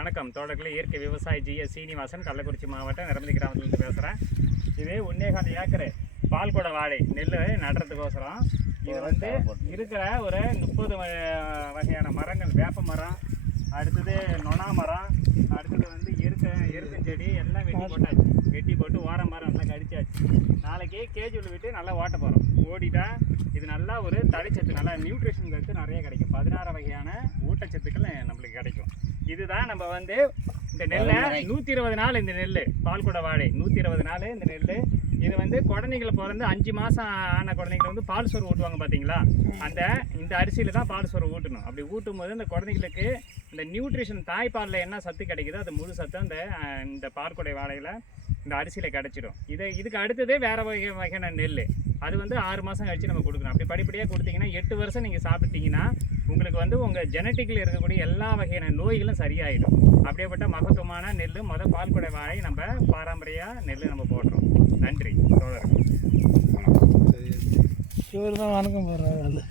வணக்கம் தோட்டக்கலை இயற்கை விவசாயி ஜிஎஸ் சீனிவாசன், கள்ளக்குறிச்சி மாவட்டம் நிரமதி கிராமத்துலேருந்து பேசுகிறேன். இது 1.25 ஏக்கரு பால்குடை வாழை நெல் நடுறதுக்கோசரம் இது வந்து இருக்கிற ஒரு 30 வகையான மரங்கள், வேப்ப மரம், அடுத்தது நொணா மரம், அடுத்தது வந்து எருக்கஞ்செடி எல்லாம் வெட்டி போட்டு ஓர மரம் எல்லாம் கடிச்சாச்சு. நாளைக்கு கேஜுவில் விட்டு நல்லா ஓட்ட போகிறோம். ஓடிட்டா இது நல்லா ஒரு தழைச்சத்து, நல்லா நியூட்ரிஷன் கருத்து நிறைய கிடைக்கும். 16 வகையான ஊட்டச்சத்துக்கள் நம்மளுக்கு கிடைக்கும். இதுதான் நம்ம வந்து இந்த நெல்லை 120 நாள், இந்த நெல் பால்குடை வாழை 120 நாள் இந்த நெல். இது வந்து குழந்தைங்களை பிறந்து 5 மாதம் ஆன குழந்தைங்களை வந்து பால் சோறு ஊட்டுவாங்க பார்த்தீங்களா, இந்த அரிசியில் தான் பால் சோறு ஊட்டணும். அப்படி ஊட்டும் போது இந்த குழந்தைங்களுக்கு இந்த நியூட்ரிஷன், தாய்ப்பாலில் என்ன சத்து கிடைக்குதோ அது முழு சத்து இந்த பால்குடை வாழையில் இந்த அரிசியில் கிடச்சிடும். இதுக்கு அடுத்ததே வேறு வகையான நெல், அது வந்து 6 மாதம் கழிச்சு நம்ம கொடுக்கணும். அப்படி படிப்படியாக கொடுத்தீங்கன்னா 8 வருஷம் நீங்கள் சாப்பிட்டீங்கன்னா உங்களுக்கு வந்து உங்கள் ஜெனட்டிக்கில் இருக்கக்கூடிய எல்லா வகையான நோய்களும் சரியாயிடும். அப்படியேப்பட்ட மகத்துவமான நெல் பால்குடை வாழை நம்ம பாரம்பரிய நெல் நம்ம போடுறோம். நன்றி தோழர்கள். இவர் தான் வணக்கம் போடுறாரு.